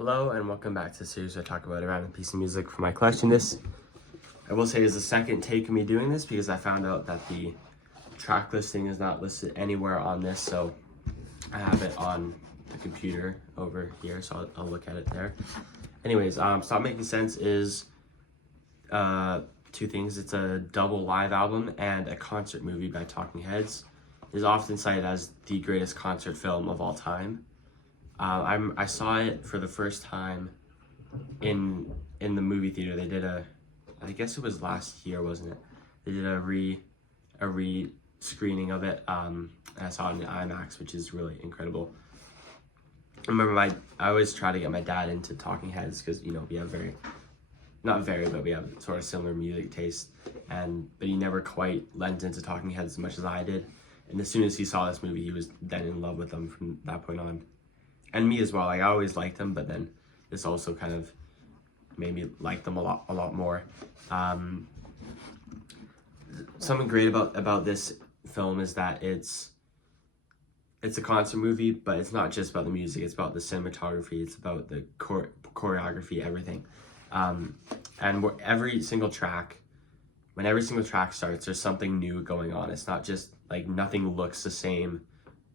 Hello and welcome back to the series where I talk about a random piece of music from my collection. This, I will say, is the second take of me doing this because I found out that the track listing is not listed anywhere on this, so I have it on the computer over here, so I'll look at it there. Anyways, Stop Making Sense is two things. It's a double live album and a concert movie by Talking Heads. It is often cited as the greatest concert film of all time. I saw it for the first time in the movie theater. They did I guess it was last year, wasn't it? They did a re-screening of it. And I saw it in IMAX, which is really incredible. I remember I always try to get my dad into Talking Heads because, you know, we have but we have sort of similar music taste. But he never quite lent into Talking Heads as much as I did. And as soon as he saw this movie, he was then in love with them from that point on. And me as well. Like, I always liked them, but then this also kind of made me like them a lot more. Something great about this film is that it's a concert movie, but it's not just about the music. It's about the cinematography. It's about the choreography, everything. And when every single track starts, there's something new going on. It's not just like nothing looks the same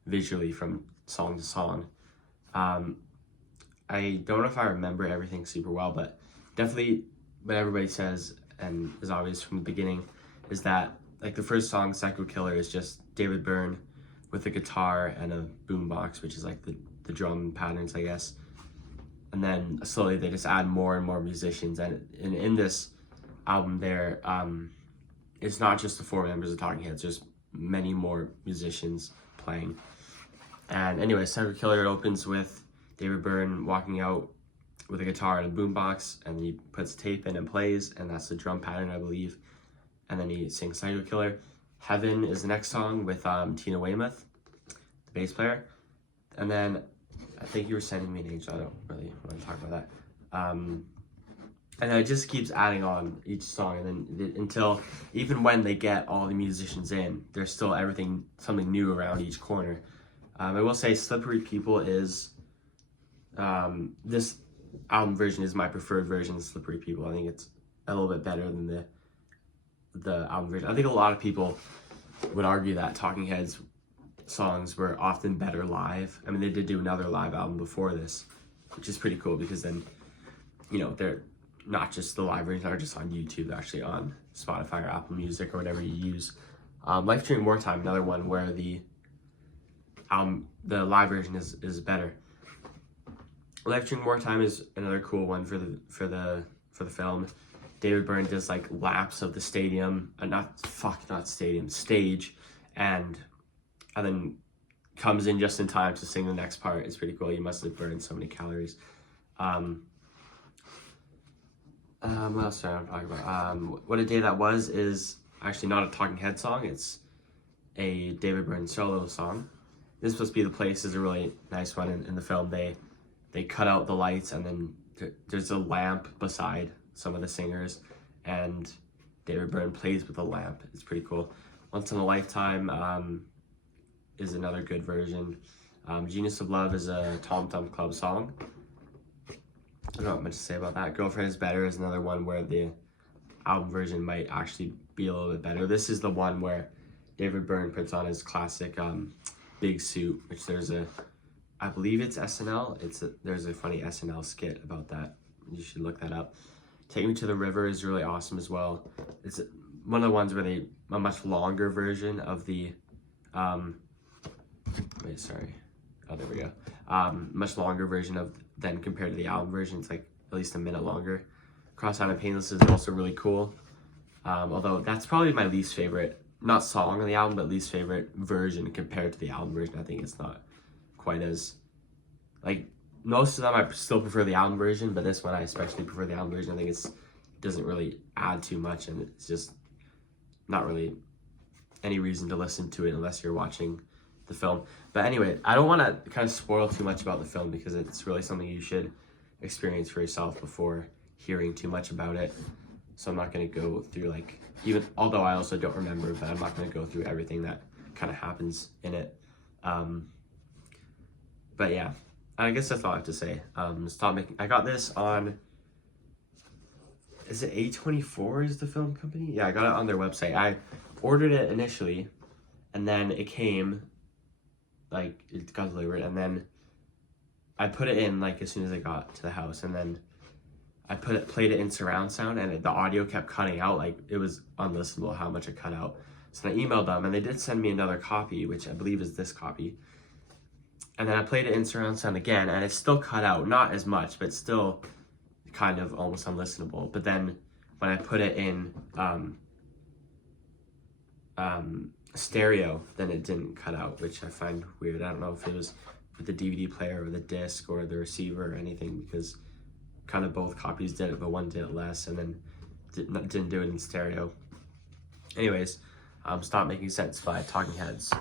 visually from song to song. I don't know if I remember everything super well, but definitely what everybody says and is obvious from the beginning is that like the first song, Psycho Killer, is just David Byrne with a guitar and a boombox, which is like the drum patterns, I guess. And then slowly they just add more and more musicians. And in this album there, it's not just the four members of Talking Heads, there's many more musicians playing. And anyway, Psycho Killer, it opens with David Byrne walking out with a guitar and a boombox, and he puts tape in and plays, and that's the drum pattern, I believe. And then he sings Psycho Killer. Heaven is the next song with Tina Weymouth, the bass player. And then I think you were sending me an Angel. I don't really want to talk about that. And it just keeps adding on each song, and then until even when they get all the musicians in, there's still something new around each corner. I will say Slippery People is, this album version is my preferred version of Slippery People. I think it's a little bit better than the album version. I think a lot of people would argue that Talking Heads songs were often better live. I mean, they did do another live album before this, which is pretty cool because then, you know, they're not just the live versions are just on YouTube, they're actually on Spotify or Apple Music or whatever you use. Life During Wartime, another one where the live version is better. Life During Wartime is another cool one for the film. David Byrne does like laps of the stadium, stage, and then comes in just in time to sing the next part. It's pretty cool. You must have burned so many calories. What else do I want to talk about? What a Day That Was is actually not a Talking Head song. It's a David Byrne solo song. This Must Be the Place is a really nice one in the film. They cut out the lights, and then there's a lamp beside some of the singers, and David Byrne plays with the lamp. It's pretty cool. Once in a Lifetime is another good version. Genius of Love is a Tom Thumb Club song. I don't have much to say about that. Girlfriend is Better is another one where the album version might actually be a little bit better. This is the one where David Byrne puts on his classic big suit, which I believe it's SNL. There's a funny SNL skit about that. You should look that up. Take Me to the River is really awesome as well. It's one of the ones where a much longer version of the much longer version than compared to the album version. It's like at least a minute longer. Cross-Eyed and Painless is also really cool. Although that's probably my least favorite, not song on the album, but least favorite version compared to the album version. I think it's not quite as, like, most of them I still prefer the album version, but this one I especially prefer the album version. I think it doesn't really add too much, and it's just not really any reason to listen to it unless you're watching the film. But anyway, I don't want to kind of spoil too much about the film because it's really something you should experience for yourself before hearing too much about it. So I'm not going to go through, like, although I also don't remember, but I'm not going to go through everything that kind of happens in it. But yeah, I guess that's all I have to say. Stop making. I got this on. Is it A24 is the film company? Yeah, I got it on their website. I ordered it initially, and then it came, like, it got delivered, and then I put it in, like, as soon as I got to the house, and then I played it in surround sound, and the audio kept cutting out. Like, it was unlistenable how much it cut out. So I emailed them, and they did send me another copy, which I believe is this copy. And then I played it in surround sound again, and it still cut out. Not as much, but still kind of almost unlistenable. But then when I put it in stereo, then it didn't cut out, which I find weird. I don't know if it was with the DVD player or the disc or the receiver or anything, because kind of both copies did it, but one did it less, and then didn't do it in stereo. Anyways, Stop Making Sense by Talking Heads.